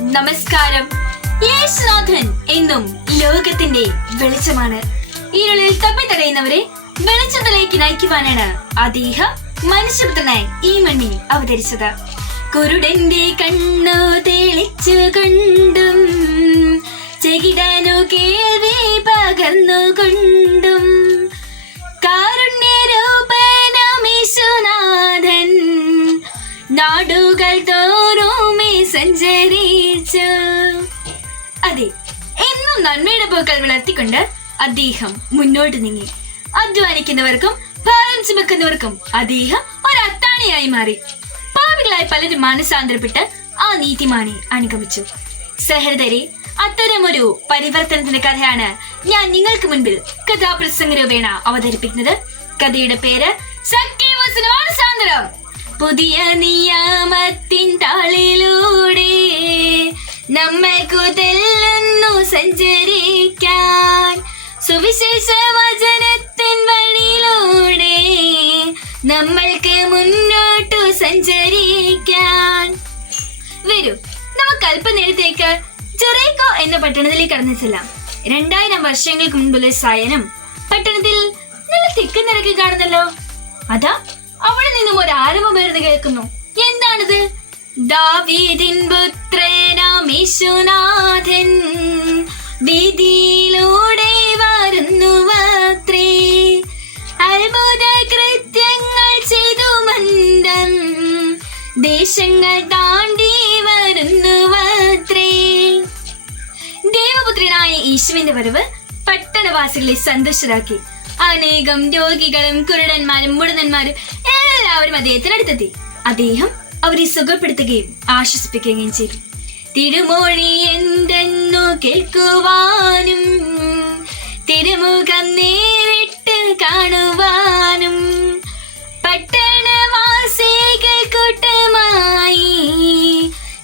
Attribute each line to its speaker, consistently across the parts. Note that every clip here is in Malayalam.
Speaker 1: നമസ്കാരം. യേശുനാഥൻ എന്നും ലോകത്തിന്റെ വെളിച്ചമാണ്. ഇരുളിൽ തപ്പിത്തടയുന്നവരെ വെളിച്ചത്തിലേക്ക് നയിക്കുവാനാണ് അദ്ദേഹം മനുഷ്യപുത്രനായി ഈ മണ്ണിൽ അവതരിച്ചത്. കുരുടന്റെ കണ്ണു തെളിച്ചു കണ്ടും ചെകിടാനു കേൾവി പകർന്നു കൊണ്ടും കാരുണ്യരൂപനമീശുനാഥൻ നാടുകൾ തോറുമേ സഞ്ചരിച്ചു. അതെ എന്നും നന്മയുടെ പൂക്കൾ വളർത്തിക്കൊണ്ട് അദ്ദേഹം മുന്നോട്ട് നീങ്ങി. അധ്വാനിക്കുന്നവർക്കും ഭാരം ചുമക്കുന്നവർക്കും അദ്ദേഹം ഒരു അത്താണിയായി മാറി. പാപികളായി പലരും മനസാന്തരപ്പെട്ട് ആ നീതിമാനെ അനുഗമിച്ചു. സഹൃദരെ അത്തരമൊരു പരിവർത്തനത്തിന്റെ കഥയാണ് ഞാൻ നിങ്ങൾക്ക് മുൻപിൽ കഥാപ്രസംഗ രൂപേണ അവതരിപ്പിക്കുന്നത്. കഥയുടെ പേര് പുതിയ നിയമത്തിൻ താളിലൂടെ നമ്മൾ തെല്ലുന്നു സഞ്ചരിക്കാൻ സുവിശേഷ വഴിയിലൂടെ നമ്മൾക്ക് മുന്നോട്ടു സഞ്ചരിക്കാൻ. വരൂ നമുക്ക് അല്പനേരത്തേക്ക് ജെറേക്കോ എന്ന പട്ടണത്തിലേക്ക് കടന്നു ചെല്ലാം. രണ്ടായിരം വർഷങ്ങൾക്ക് മുൻപുള്ള സയനം പട്ടണത്തിൽ നല്ല തിക്ക് നിരക്ക് കാണുന്നല്ലോ. അതാ അവിടെ നിന്നും ഒരു ആരവം വരുന്ന കേൾക്കുന്നു. എന്താണിത്? ദാവീദിൻ പുത്രനാം ദേശങ്ങൾ താണ്ടി വരുന്നു ദേവപുത്രനായ ഈശുവിന്റെ വരവ് പട്ടണവാസികളെ സന്തുഷ്ടരാക്കി. അനേകം രോഗികളും കുരുടന്മാരും മുടനന്മാരും എല്ലാവരും അദ്ദേഹത്തിനടുത്തെത്തി. അദ്ദേഹം അവരെ സുഖപ്പെടുത്തുകയും ആശ്വസിപ്പിക്കുകയും ചെയ്തു. തിരുമോണി എന്തെന്നു കേൾക്കുവാനും തിരുമുഖം നേരിട്ട് കാണുവാനും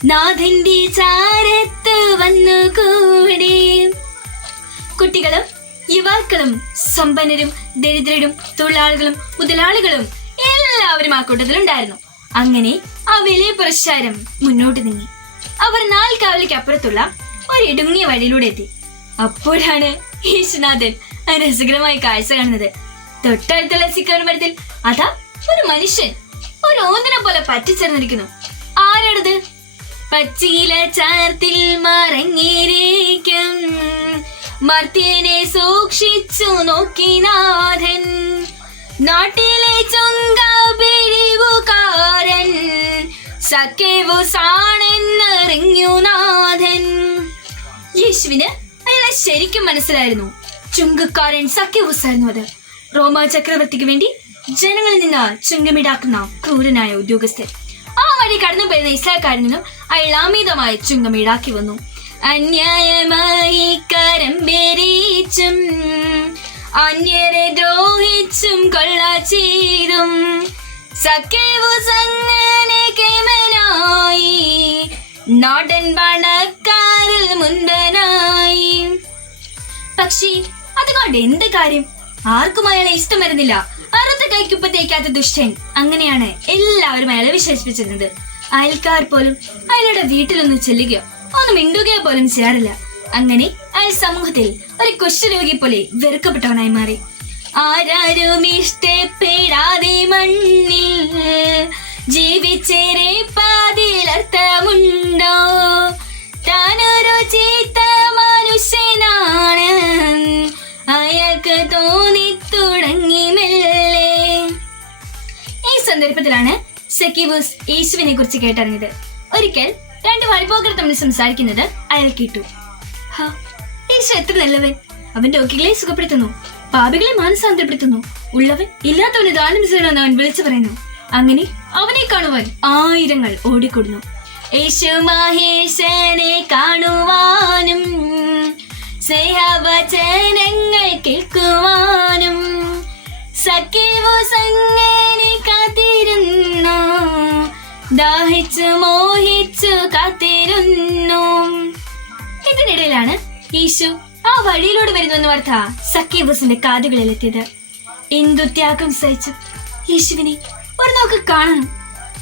Speaker 1: നാഥന്റെ ചാരത്ത് വന്നു കൂടെ കുട്ടികളും യുവാക്കളും സമ്പന്നരും ദരിദ്രരും തൊഴിലാളികളും മുതലാളികളും എല്ലാവരും ആ കൂട്ടത്തിലുണ്ടായിരുന്നു. അങ്ങനെ ആ വലിയ പുരസ്കാരം മുന്നോട്ട് നീങ്ങി. അവർ നാൽക്കാവലിക്ക് അപ്പുറത്തുള്ള ഒരു ഇടുങ്ങിയ വഴിയിലൂടെ എത്തി. അപ്പോഴാണ് യേശുനാഥൻ രസകരമായി കാഴ്ച കാണുന്നത്. തൊട്ടടുത്തുള്ള സിക്കാൻ അതാ ഒരു മനുഷ്യൻ ഒരു ഓന്നിനെ പോലെ പറ്റിച്ചേർന്നിരിക്കുന്നു. ആരാടത് പച്ചില ചാർത്തിൽ മറങ്ങിയിരിക്കും മർത്യനെ സൂക്ഷിച്ചു നോക്കി നാഥൻ. നാട്ടിലെ ചുങ്ക പിഴിവുകാരൻ സഖ്യവു സാണെന്നറിഞ്ഞു നാഥൻ. യേശുവിന് അയാളെ ശരിക്കും മനസ്സിലായിരുന്നു. ചുങ്കക്കാരൻ സഖ്യവുസായിരുന്നു അത്. റോമാ ചക്രവർത്തിക്ക് വേണ്ടി ജനങ്ങളിൽ നിന്ന് ചുങ്കമിടാക്കുന്ന ക്രൂരനായ ഉദ്യോഗസ്ഥൻ. ആ വഴി കടന്നു പോയിരുന്ന ഇസ്ലാക്കാരിൽ നിന്നും അയാൾ അമിതമായ ചുങ്കം ഈടാക്കി വന്നു. അന്യായമായി കരം ബെരീച്ചും അന്യരെ ദ്രോഹിച്ചും കൊള്ള ചെയ്തും സഖ്യവു സംഗനെ കേമനായി നാടൻ പണക്കാരിൽ മുണ്ടനായി. പക്ഷേ അതുകൊണ്ട് എന്ത് കാര്യം? ആർക്കും അയാളെ ഇഷ്ടം വരുന്നില്ല. അറുത്ത കൈക്കുപ്പത്തേക്കാത്ത ദുഷ്ടൻ അങ്ങനെയാണ് എല്ലാവരും അയാളെ വിശേഷിപ്പിച്ചിരുന്നത്. അയൽക്കാർ പോലും അയാളുടെ വീട്ടിലൊന്നും ചെല്ലുകയോ ഒന്ന് മിണ്ടുകയോ പോലും ചെയ്യാറില്ല. അങ്ങനെ അയാൾ സമൂഹത്തിൽ ഒരു കുഷ്ഠരോഗി പോലെ വെറുക്കപ്പെട്ടവനായി മാറി. ആരാരും ഇഷ്ടപ്പെടാതെ മണ്ണിൽ ജീവിച്ചേരെ പാതിലർത്ഥമുണ്ടോ? താനൊരു ചീത്ത മനുഷ്യനാണ്. സക്കീബൂസ് യേശുവിനെ കുറിച്ച് കേട്ടറിഞ്ഞത്. ഒരിക്കൽ രണ്ട് വഴിപോകർ തമ്മിൽ സംസാരിക്കുന്നത് അയാൾ കേട്ടു. യേശു എത്ര നല്ലവൻ. അവൻ രോഗികളെ സുഖപ്പെടുത്തുന്നു പാപികളെ മാനസാന്തരപ്പെടുത്തുന്നു ഉള്ളവൻ ഇല്ലാത്തവന് ദാനം ചെയ്യണമെന്ന് അവൻ വിളിച്ചു പറയുന്നു. അങ്ങനെ അവനെ കാണുവാൻ ആയിരങ്ങൾ ഓടിക്കൂടുന്നു. യേശു മഹേശനെ കാണുവാനും സ്നേഹവചനങ്ങൾ കേൾക്കുവാനും സഖ്യവോ അങ്ങനെ ദാഹിച്ചു മോഹിച്ചു കാത്തിരുന്നു. ഇതിനിടയിലാണ് ഈശു ആ വഴിയിലൂടെ വരുന്നുവെന്ന വാർത്ത സഖ്യബസിന്റെ കാതുകളിൽ എത്തിയത് എന്തു ത്യാഗം സഹിച്ചു യേശുവിനെ ഒരു നോക്ക് കാണണം.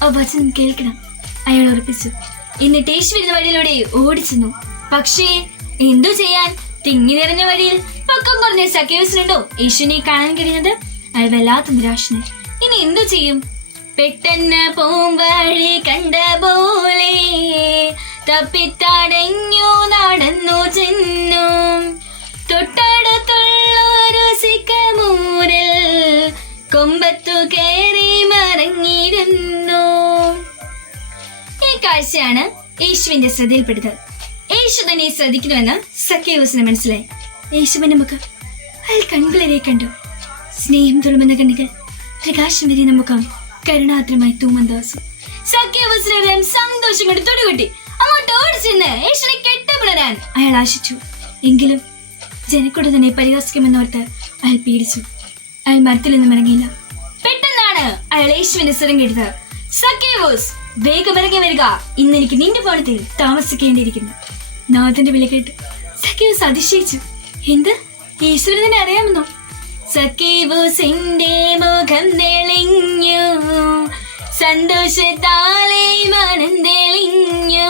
Speaker 1: ആ വചനം കേൾക്കണം. അയാൾ ഉറപ്പിച്ചു. എന്നിട്ട് യേശു വരുന്ന വഴിയിലൂടെ ഓടിച്ചെന്നു. പക്ഷേ എന്തു ചെയ്യാൻ? തിങ്ങി നിറഞ്ഞ വഴിയിൽ പക്കം കുറഞ്ഞ സഖ്യവസിനുണ്ടോ യേശുവിനെ കാണാൻ കഴിയുന്നത്? അയാൾ വല്ലാത്ത നിരാശനായി. ഇനി എന്തു ചെയ്യും? പെട്ടെന്ന് പൂവഴി കണ്ട പോലെ തപ്പിത്തടഞ്ഞു നടന്നു ചെന്നു. തൊട്ടടുത്തുള്ളൊരു സിക്കമൂരിൽ കൊമ്പത്തു കയറി മറങ്ങിയിരുന്നു ഈ കാഴ്ചയാണ് യേശുവിന്റെ ശ്രദ്ധയിൽപ്പെട്ടത് യേശു തന്നെ ശ്രദ്ധിക്കണമെന്ന് സഖ്യവസിന് മനസ്സിലായി. യേശുവിന്റെ മുഖം അയാൾ കൺകളരെ കണ്ടു. സ്നേഹം തുളുമെന്ന കണ്ണുകൾ പ്രകാശം വരെ മുഖം കരുണാത്രമായി തൂമന്താസു സഖ്യവസ്രം സന്തോഷം കൊണ്ട് തൊടുകൊട്ടി. അങ്ങോട്ട് ഓടിച്ചെന്ന് ഈശ്വരനെ കെട്ടപ്പെടാൻ അയാൾ ആശിച്ചു. എങ്കിലും ജനക്കൂടെ തന്നെ പരിഹസിക്കുമെന്നോർത്ത് അയാൾ പേടിച്ചു. അയാൾ മരത്തിൽ നിന്നും ഇറങ്ങിയില്ല. പെട്ടെന്നാണ് അയാൾ യേശുവിന്റെ സ്വരം കേട്ടത്. സഖ്യവോസ് വേഗം ഇറങ്ങി വരിക. ഇന്ന് എനിക്ക് നിന്റെ ഭവനത്തിൽ താമസിക്കേണ്ടിയിരിക്കുന്നു. നാഥന്റെ വില കേട്ട് സഖ്യവോസ് അതിശയിച്ചു. എന്ത്? യേശുവിനെ തന്നെ അറിയാമെന്നോ? സഖ്യവോസിന്റെ മുഖം സന്തോഷത്താലെ മനം തെളിഞ്ഞു.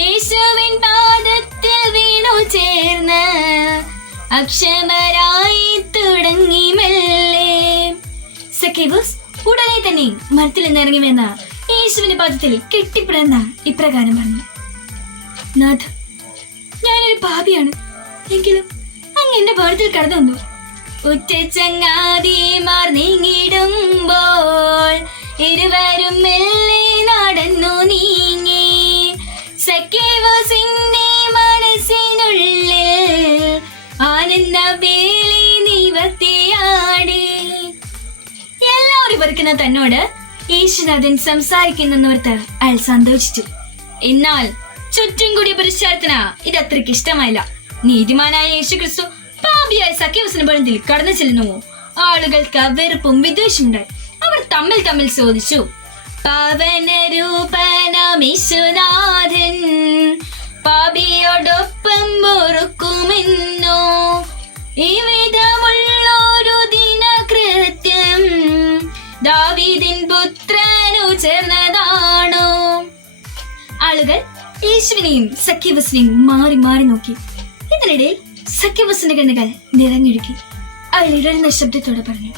Speaker 1: യേശുവിൻ പാദത്തിൽ വീണു ചേർന്ന് അക്ഷമരായി തുടങ്ങി മെല്ലെ. സഖേബൂസ് ഉടനെ തന്നെ മരത്തിൽ നിന്നിറങ്ങി വന്ന യേശുവിന്റെ പാദത്തിൽ കെട്ടിപ്പിടന്ന ഇപ്രകാരം പറഞ്ഞു. നാഥ ഞാനൊരു പാപിയാണ്. എങ്കിലും അങ്ങ് എന്റെ പാദത്തിൽ കടന്നു വന്നു ഉറ്റച്ചങ്ങാതിമാർ നീങ്ങിടുമ്പോൾ ഇരുവരും മെല്ലെ നടന്നു നീങ്ങി. സഖ്യവസിന്റെ മനസ്സിനുള്ളിൽ ആനന്ദ വേളി നിവർത്തിയാടി എല്ലാവരും വെറുക്കുന്ന തന്നോട് യേശുനാഥൻ സംസാരിക്കുന്നെന്നോർത്ത് അയാൾ സന്തോഷിച്ചു. എന്നാൽ ചുറ്റും കൂടിയ പുരുഷാർത്ഥന ഇത് അത്രയ്ക്ക് ഇഷ്ടമായില്ല. നീതിമാനായ യേശു ക്രിസ്തു പാപിയായ സഖ്യവസന പോലും കടന്നു ചെല്ലുന്നു. ആളുകൾക്ക് വെറുപ്പും വിദ്വേഷമുണ്ടായി. തമ്മിൽ തമ്മിൽ ചോദിച്ചു. പവനരൂപനമിശുനാഥൻ പാപിയോടൊപ്പം പൊറുക്കുമെന്നോ? ഈ വിധമുള്ളൊരു ദിനകൃത്യം ദാവിദിൻ പുത്രനു ചേർന്നതാണോ? ആളുകൾ യേശുവിനെയും സഖ്യവസിനെയും മാറി മാറി നോക്കി. ഇതിനിടയിൽ സഖ്യവസിന്റെ കണ്ണുകൾ നിറഞ്ഞൊഴുക്കി അയാൾ ഇടരുന്ന ശബ്ദത്തോടെ പറഞ്ഞു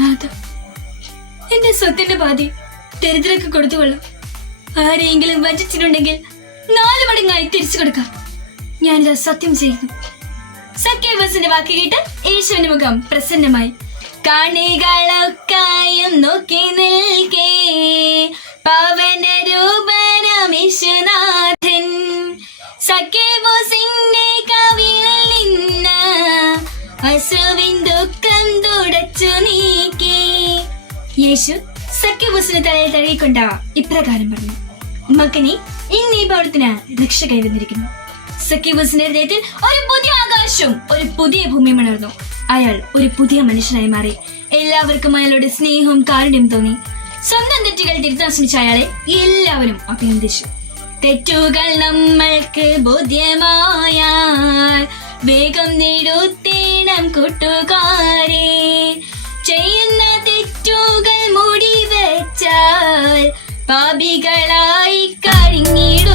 Speaker 1: നാഥ എന്റെ സ്വത്തിന്റെ പാതി ദരിദ്രക്ക് കൊടുത്തുകൊള്ളാം ആരെയെങ്കിലും വഞ്ചിച്ചിട്ടുണ്ടെങ്കിൽ നാല് മടങ്ങായി തിരിച്ചു കൊടുക്കാം. ഞാനിത് സത്യം ചെയ്യുന്നു. സഖ്യവസിന്റെ വാക്ക് കേട്ട് യേശുവിന്റെ മുഖം പ്രസന്നമായി. കാണികളൊക്കായും സഖ്യബോസിന് തലയിൽ തഴുകിക്കൊണ്ട ഇപ്രകാരം പറഞ്ഞു. മകനെ ഇന്ന് ഈ ഭവനത്തിന് രക്ഷ കൈവന്നിരിക്കുന്നു. സഖ്യബോസിന്റെ ഹൃദയത്തിൽ ഒരു പുതിയ ആകാശവും ഒരു പുതിയ ഭൂമിയും ഉണർന്നു. അയാൾ ഒരു പുതിയ മനുഷ്യനായി മാറി. എല്ലാവർക്കും അയാളുടെ സ്നേഹവും കാരുണ്യം തോന്നി. സ്വന്തം തെറ്റുകൾ തിരുത്താൻ ശ്രമിച്ച അയാളെ എല്ലാവരും അഭിനന്ദിച്ചു. തെറ്റുകൾ നമ്മൾക്ക് ബോധ്യമായാൽ വേഗം നേടുത്തേണം കൂട്ടുകാരെ. ചെയ്യുന്ന തെറ്റുകൾ മൂടി പാപികളായി കരിഞ്ഞിടും